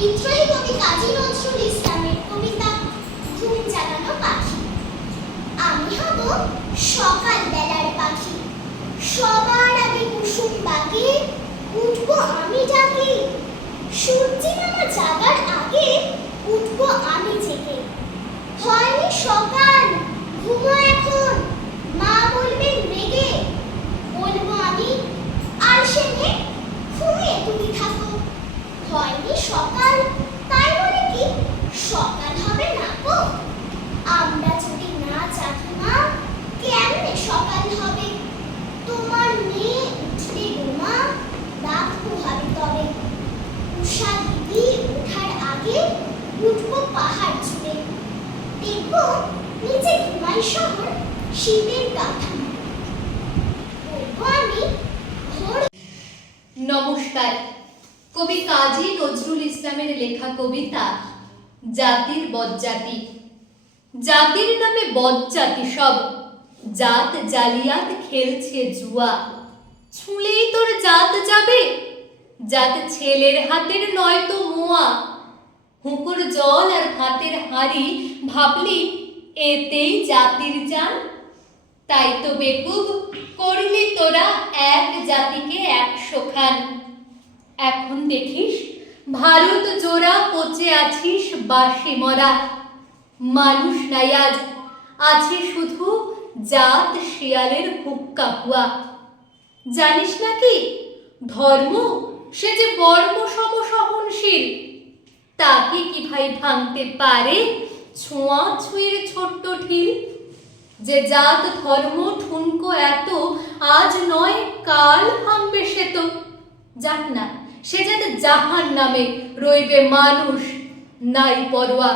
বিদ্রোহী কবি কাজী নজরুল ইসলামের কবিতা পাখি। আমি হব সকাল বেলার পাখি। সবার আগে কুসুম উঠবো আমি ডাকে মামা জাগার আগে উঠবো আমি জেগে। হয়নি সকাল, ঘুমো এখন, মা বলবেন রেগে। বলব আমি, আর সে ঘুমিয়ে তুমি থাকো। হয়নি সকাল সকাল হবে না গো? আমরা যদি না জাগি মা, কেমনে সকাল হবে? তোমার মেয়ে উঠলে গো, মা, রাত পোহাবে তবে। উষা দিদি ওঠার আগে উঠবো পাহাড় চুড়ে দেখব নিচে ঘুমাই শহর, শীতের গাথা নমস্কার। কবি কাজী নজরুল ইসলামের লেখা কবিতা জাতির বজ্জাতি। জাতির নামে বজ্জাতি সব। জাত জালিয়াত খেলছে জুয়া। ছুঁলেই তোর জাত যাবে। জাত ছেলের হাতের নয়তো মোয়া। হুঁকুর জল আর হাতের হাড়ি ভাবলি, এতেই জাতির জান। তাই তো বেকুব করলি তোরা এক জাতিকে একশো খান। এখন দেখিস ভারত জোড়া পচে আছিস বাসে মরা। মানুষ নাই আজ, আছে শুধু জাত শিয়ালের হুক্কা হুয়া জানিস নাকি ধর্ম সে যে বর্ম সম সহনশীল, তাকে কি ভাই ভাঙতে পারে ছোঁয়া ছুঁয়ের ছোট্ট ঢিল? যে জাত ধর্ম ঠুনকো এত, আজ নয় কাল ভাঙবে সে তো। যাক না সে যাতে জাহান নামে রইবে মানুষ নাই পরোয়া।